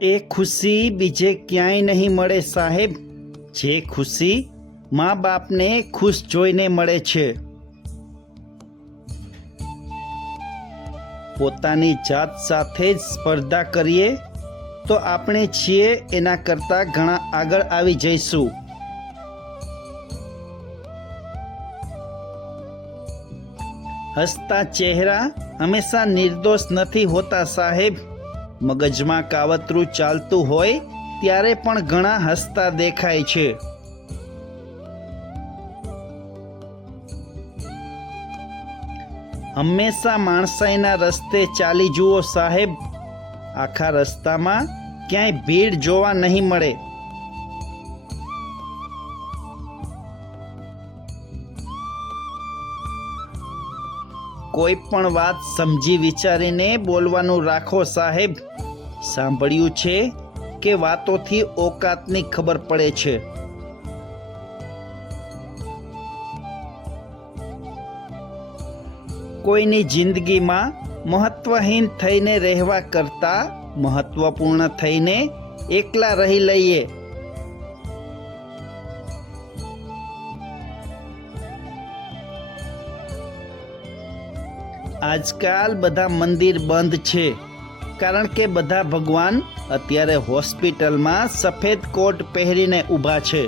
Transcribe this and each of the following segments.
એ ખુશી બીજે ક્યાંય નહીં મળે સાહેબ, જે ખુશી મા બાપને ખુશ જોઈને મળે છે. પોતાની જાત સાથે જ સ્પર્ધા કરીએ તો આપણે છીએ એના કરતાં ઘણા આગળ આવી જઈશું. હસતા ચહેરા હંમેશા નિર્દોષ નથી હોતા સાહેબ. મગજમાં કાવતરું ચાલતું હોય ત્યારે પણ ઘણા હસતા દેખાય છે. હંમેશા માણસાઈના રસ્તે ચાલી જુઓ સાહેબ. આખા રસ્તામાં ક્યાંય ભીડ જોવા નહીં મળે. કોઈ પણ વાત સમજી વિચારીને બોલવાનું રાખો સાહેબ. સાંભળ્યું છે કે વાતોથી ઓકાતની ખબર પડે છે. કોઈની જિંદગીમાં મહત્વહીન થઈને રહેવા કરતાં મહત્વપૂર્ણ થઈને એકલા રહી લઈએ. આજકાલ બધા મંદિર બંધ છે કારણ કે બધા ભગવાન અત્યારે હોસ્પિટલમાં સફેદ કોટ પહેરીને ઊભા છે.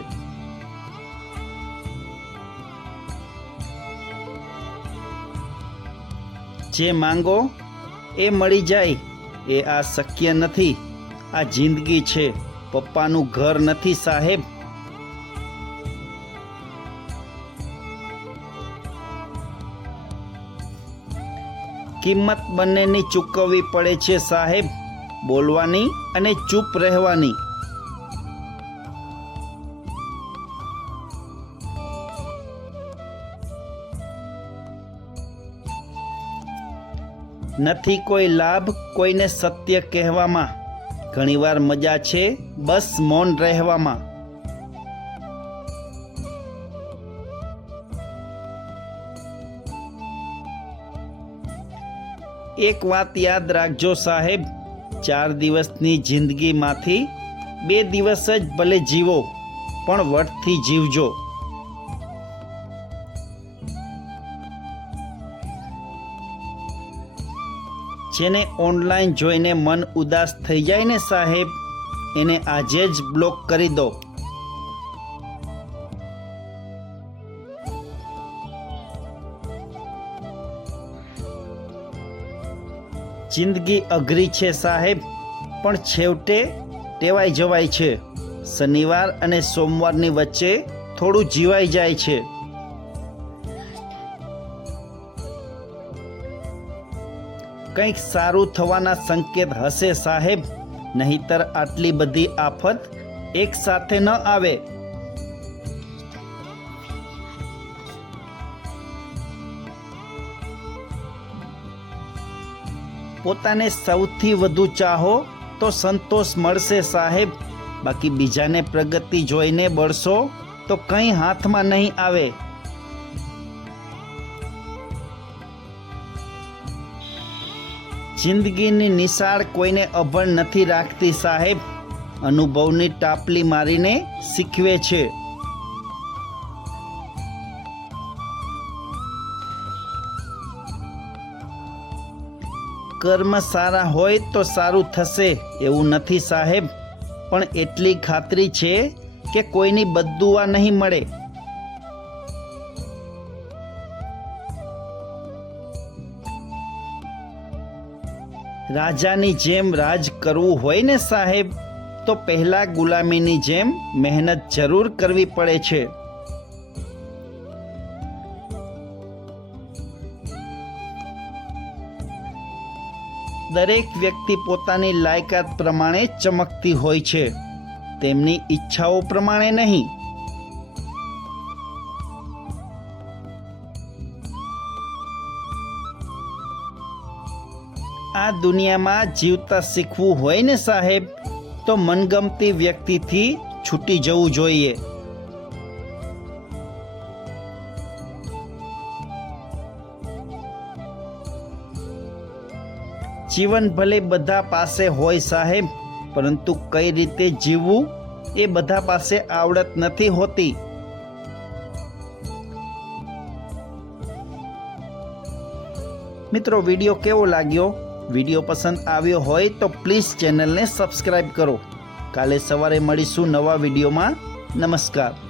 જે માંગો એ મળી જાય એ આ શક્ય નથી. આ જિંદગી છે, પપ્પાનું ઘર નથી સાહેબ. કિંમત બંનેની ચૂકવવી પડે છે સાહેબ, બોલવાની અને ચૂપ રહેવાની. નથી કોઈ લાભ કોઈને સત્ય કહેવામાં. ઘણીવાર મજા છે બસ મૌન રહેવામાં. એક વાત યાદ રાખજો સાહેબ, 4 દિવસની જિંદગીમાંથી 2 દિવસ જ ભલે જીવો પણ વટથી જીવજો. જેને ઓનલાઈન જોઈને મન ઉદાસ થઈ જાય ને સાહેબ, એને આજે જ બ્લોક કરી દો. જિંદગી અઘરી છે સાહેબ, પણ છેવટે ટેવાઈ જવાય છે. શનિવાર અને સોમવારની વચ્ચે થોડું જીવાઈ જાય છે. કંઈક સારું થવાના સંકેત હશે સાહેબ, નહીતર આટલી બધી આફત એક સાથે ન આવે. પોતાને સૌથી વધુ ચાહો તો સંતોષ મળશે સાહેબ, બાકી બીજાને પ્રગતિ જોઈને બળશો તો કંઈ હાથમાં નહીં આવે. જિંદગીની નિશાળ કોઈને અભણ નથી રાખતી સાહેબ, અનુભવની ટાપલી મારીને શીખવે છે. કર્મ સારા હોય તો સારું થશે એવું નથી સાહેબ, પણ એટલી ખાતરી છે કે કોઈની બદદુઆ નહીં મળે. રાજાની જેમ રાજ કરવું હોય ને સાહેબ, તો પહેલા ગુલામીની જેમ મહેનત જરૂર કરવી પડે છે. દરેક વ્યક્તિ પોતાની લાયકાત પ્રમાણે ચમકતી હોય છે, તેમની ઈચ્છાઓ પ્રમાણે નહીં. આ દુનિયામાં જીવતા શીખવું હોય ને સાહેબ, તો મનગમતી વ્યક્તિથી છૂટી જવું જોઈએ. જીવન ભલે બધા પાસે હોય સાહેબ, પરંતુ કઈ રીતે જીવવું એ બધા પાસે આવડત નથી હોતી. મિત્રો, વિડીયો કેવો લાગ્યો? વિડીયો પસંદ આવ્યો હોય તો પ્લીઝ ચેનલને સબસ્ક્રાઇબ કરો. કાલે સવારે મળીશું નવા વિડીયોમાં. નમસ્કાર.